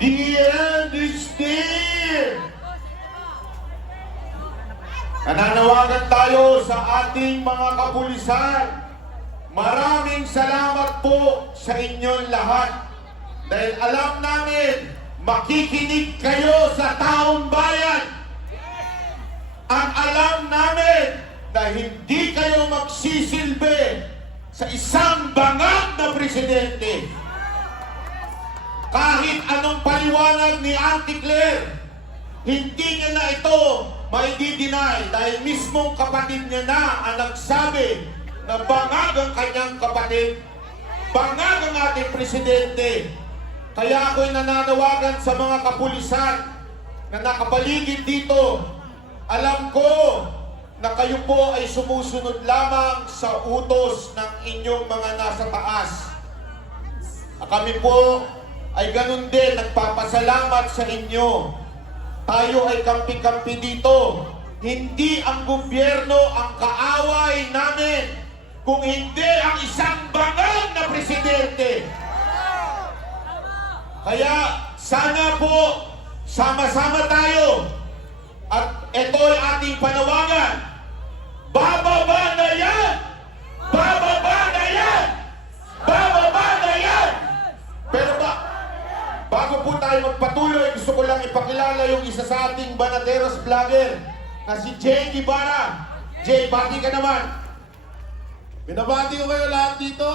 The end is near! Nananawagan tayo sa ating mga kapulisan. Maraming salamat po sa inyong lahat. Dahil alam namin, makikinig kayo sa taong bayan. At alam namin na hindi kayo magsisilbi sa isang bangag na presidente. Kahit anong paliwanag ni Auntie Claire, hindi niya na ito may deny dahil mismong kapatid niya na ang nagsabi na bangag ang kanyang kapatid, bangag ang ating presidente. Kaya ako'y nananawagan sa mga kapulisan na nakapaligid dito. Alam ko na kayo po ay sumusunod lamang sa utos ng inyong mga nasa taas. Kami po ay ganun din nagpapasalamat sa inyo. Tayo ay kampi-kampi dito. Hindi ang gobyerno ang kaaway namin, kung hindi ang isang bangal na presidente. Kaya sana po sama-sama tayo at ito ay ating panawagan. Bababa na yan! Bababa na yan! Bababa na yan! Pero ba, bago po tayo magpatuloy, gusto ko lang ipakilala yung isa sa ating Banaderos vlogger na si Jay Ibarra. Jay, bati ka naman. Binabati ko kayo lahat dito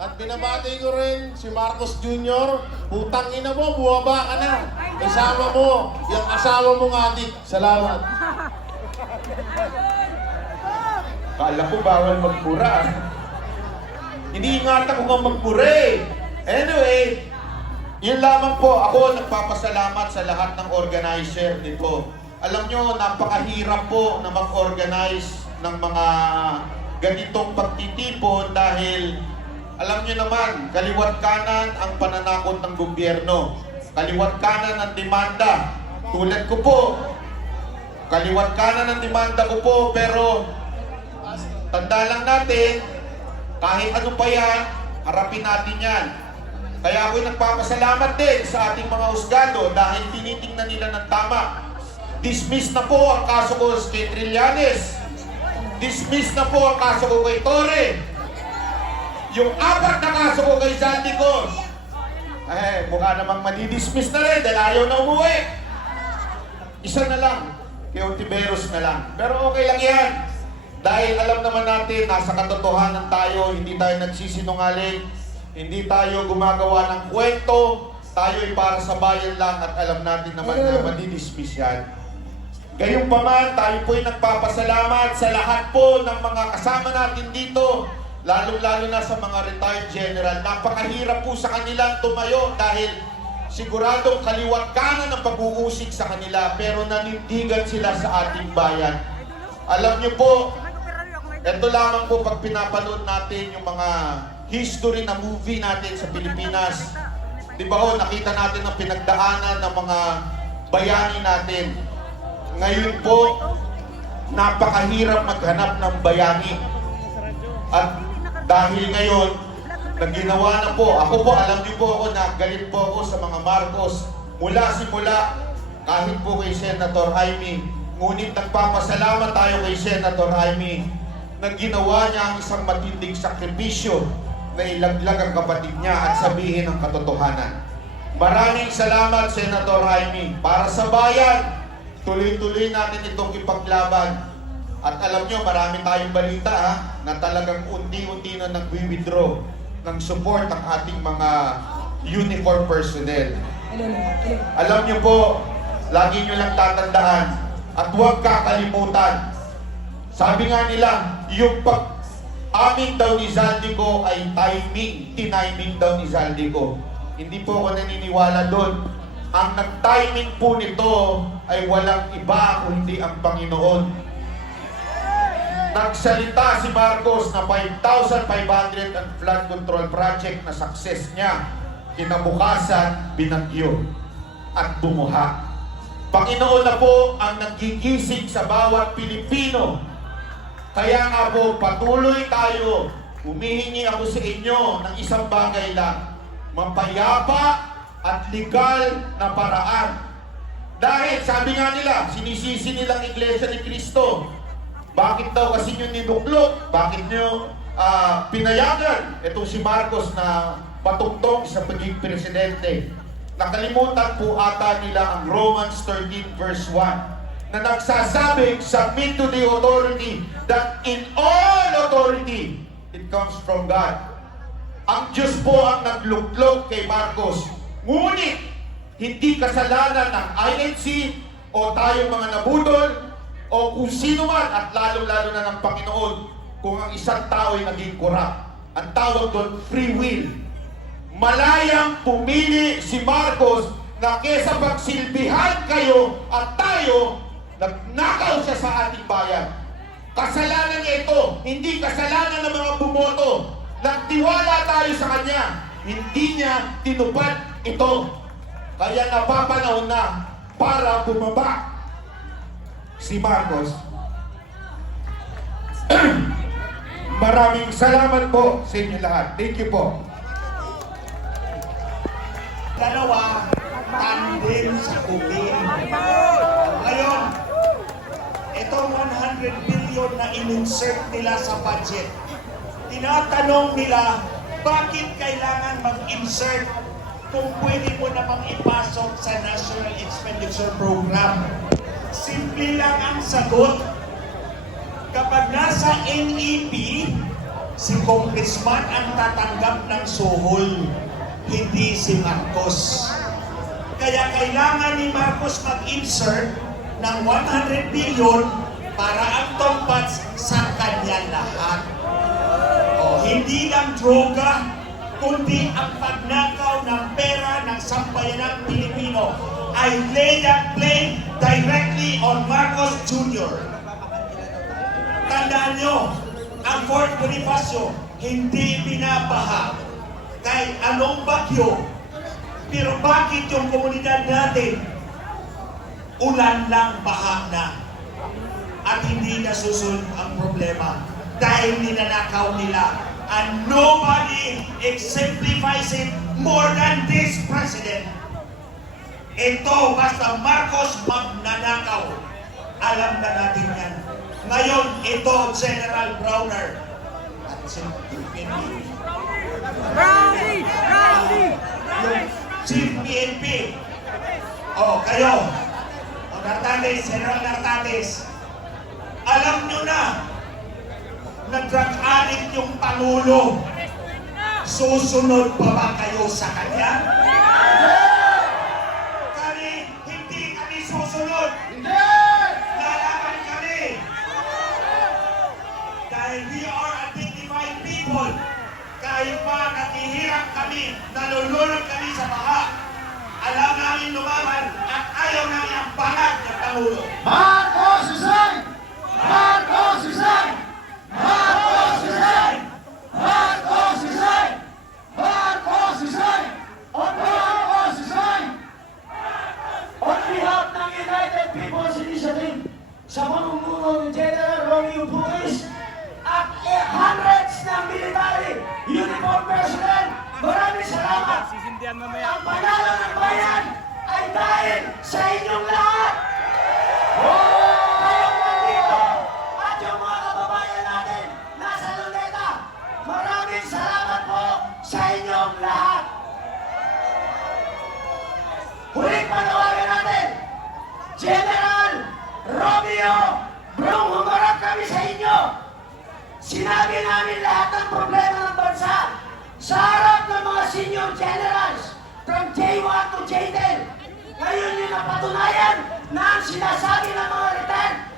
at binabati ko rin si Marcos Jr. Putang ina mo, buwaba ka na. Kasama mo, yung asawa mo nga adik. Salamat. Kala ko bawal magpura. Hindi ingatan ko nga magpura eh. Anyway, yun lamang po. Ako nagpapasalamat sa lahat ng organizer nito. Alam nyo, napakahirap po na mag-organize ng mga ganitong pagtitipon dahil alam nyo naman, kaliwat kanan ang pananakot ng gobyerno. Kaliwat kanan ang demanda. Tulad ko po, kaliwat kanan ang demanda ko po, pero Tanda lang natin, kahit ano pa yan, harapin natin yan. Kaya ako'y nagpapasalamat din sa ating mga husgado dahil tinitingnan nila ng tama. Dismiss na po ang kaso ko kay Trillanes. Dismiss na po ang kaso ko kay Torre. Yung apat na kaso ko kay Zaldicos. Eh, mukha namang madidismiss na rin dahil ayaw na umuwi. Isa na lang. Kay Ontiveros na lang. Pero okay lang yan. Dahil alam naman natin, nasa katotohanan tayo, hindi tayo nagsisinungaling, hindi tayo gumagawa ng kwento, tayo ay para sa bayan lang at alam natin naman na madidismiss yan. Gayunpaman, tayo po ay nagpapasalamat sa lahat po ng mga kasama natin dito, lalong-lalo na sa mga retired general. Napakahirap po sa kanilang tumayo dahil siguradong kaliwat kanan ang pag-uusig sa kanila pero nanindigan sila sa ating bayan. Alam niyo po, ito lamang po pag pinapanood natin yung mga history na movie natin sa Pilipinas. Di ba ho, nakita natin ang pinagdaanan ng mga bayani natin. Ngayon po, napakahirap maghanap ng bayani. At dahil ngayon, naginawa na po, ako po, alam niyo po ako na galit po ako sa mga Marcos. Mula simula, kahit po kay Senator Jaime, ngunit nagpapasalamat tayo kay Senator Jaime na ginawa niya ang isang matinding sakripisyo na ilaglag ang kapatid niya at sabihin ang katotohanan. Maraming salamat, Senator Jaime. Para sa bayan, tuloy-tuloy natin itong ipaglaban. At alam nyo, marami tayong balita ha, na talagang unti-unti na nag-withdraw ng support ang ating mga uniform personnel. Alam nyo po, lagi nyo lang tatandaan at huwag kakalimutan. Sabi nga nila, yung pag amin daw ni Zaldico ay timing, tiniming daw ni Zaldico. Hindi po ako naniniwala doon. Ang nag-timing po nito ay walang iba kundi ang Panginoon. Nagsalita si Marcos na 5,500 ang flood control project na success niya. Kinabukasan, binagyo at bumuha. Panginoon na po ang nagigising sa bawat Pilipino. Kaya nga po, patuloy tayo. Humihingi ako sa inyo ng isang bagay lang. Mapayapa at legal na paraan. Dahil sabi nga nila, sinisisi nilang Iglesia ni Cristo. Bakit daw kasi nyo ninuklok? Bakit nyo ah, pinayagan itong si Marcos na patugtong sa pagiging presidente? Nakalimutan po ata nila ang Romans 13 verse 1 na nagsasabing, submit to the authority that in all authority, it comes from God. Ang Diyos po ang nagluklok kay Marcos. Ngunit, hindi kasalanan ng INC o tayong mga nabudol o kung sino man at lalong-lalo na ng Panginoon kung ang isang tao ay naging korap. Ang tawag doon, free will. Malayang pumili si Marcos na kesa pagsilbihan kayo at tayo, nagnakaw siya sa ating bayan. Kasalanan niya ito, hindi kasalanan ng mga bumoto. Nagtiwala tayo sa kanya, hindi niya tinupad ito. Kaya napapanahon na para bumaba si Marcos. Maraming salamat po sa inyo lahat. Thank you po. Dalawa, tandem sa kubin. Itong 100 billion na in-insert nila sa budget, tinatanong nila, bakit kailangan mag-insert kung pwede mo namang ipasok sa National Expenditure Program? Simple lang ang sagot. Kapag nasa NEP, si Congressman ang tatanggap ng suhol, hindi si Marcos. Kaya kailangan ni Marcos mag-insert ng 100 billion para ang tongpats sa kanya lahat. O, hindi lang droga, kundi ang pagnakaw ng pera ng sambayanang Pilipino. I lay that blame directly on Marcos Jr. Tandaan nyo, ang Fort Bonifacio hindi binabaha kahit anong bagyo. Pero bakit yung komunidad natin ulan lang, baha na at hindi nasusunod ang problema dahil ninanakaw nila and nobody exemplifies it more than this president. Ito, basta Marcos magnanakaw. Alam na natin yan. Ngayon, ito, General Browner. At si PNP. Brownie! Brownie! Yung Chief PNP. O, kayo. O, Nartates, General Nartates. Alam nyo na, na drug addict yung Pangulo. Susunod pa ba kayo sa kanya? Kami, hindi kami susunod. Lalaban kami. Dahil we are a dignified people. Kahit pa nakihirap kami, nalulunod kami sa baha. Alam namin lumaban at ayaw namin ang bangat ng Pangulo. Marcos resign! Marcos resign! Marcos resign! Marcos resign! Marcos resign! On Marcos resign! On behalf ng United People's Initiative, ni General Romeo Buquis at eh, hundreds ng military uniform personnel, maraming salamat! Ang panalo ng bayan ay dahil sa inyong lahat! Kayong nandito at yung mga kababayan natin nasa Luneta, maraming salamat po sa inyong lahat! Huling panawagan natin, General Romeo Brong, humarap kami sa inyo! Sinabi namin lahat ng problema ng bansa sa harap ng mga senior generals from J1 to J10. Ngayon yung napatunayan na ang sinasabi ng mga retired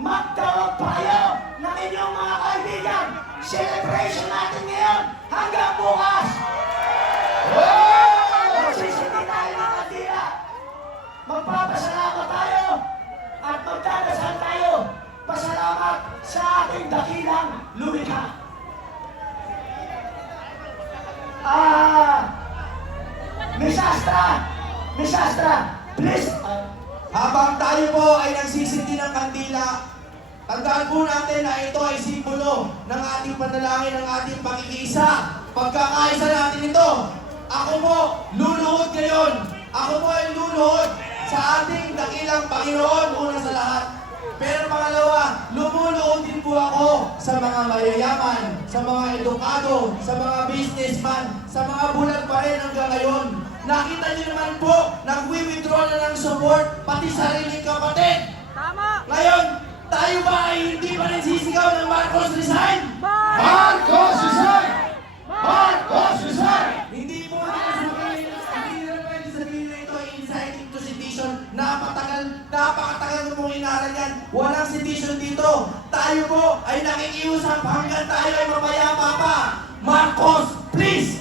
magtawag pa kayo ng inyong mga kaibigan. Celebration natin ngayon hanggang bukas. Magsisindi tayo ng kandila. Magpapasalamat tayo at magdadasal tayo. Pasalamat sa ating dakilang lumikha. Ah, Miss Astra, Miss Astra, please. Habang tayo po ay nagsisindi ng kandila, tandaan po natin na ito ay simbolo ng ating panalangin, ng ating pagkikisa. Pagkakaisa natin ito. Ako po, luluhod ngayon. Ako po ay luluhod sa ating dakilang Panginoon una sa lahat. Pero pangalawa, lumuluhod din po ako sa mga mayayaman, sa mga edukado, sa mga businessman, sa mga bulag pa rin hanggang ngayon. Nakita niyo naman po, nag-withdraw na ng support, pati sariling kapatid. Tama! Ngayon, tayo ba ay hindi pa rin sisigaw ng Marcos resign? Marcos resign! Marcos resign! Hindi po nila sabihin, hindi nila pwede sabihin na ito ay inciting to sedition. Napatagal, napakatagal ko pong inaral yan. Walang sedition dito. Tayo po ay nakikiusap hanggang tayo ay mapayapa pa. Marcos, please,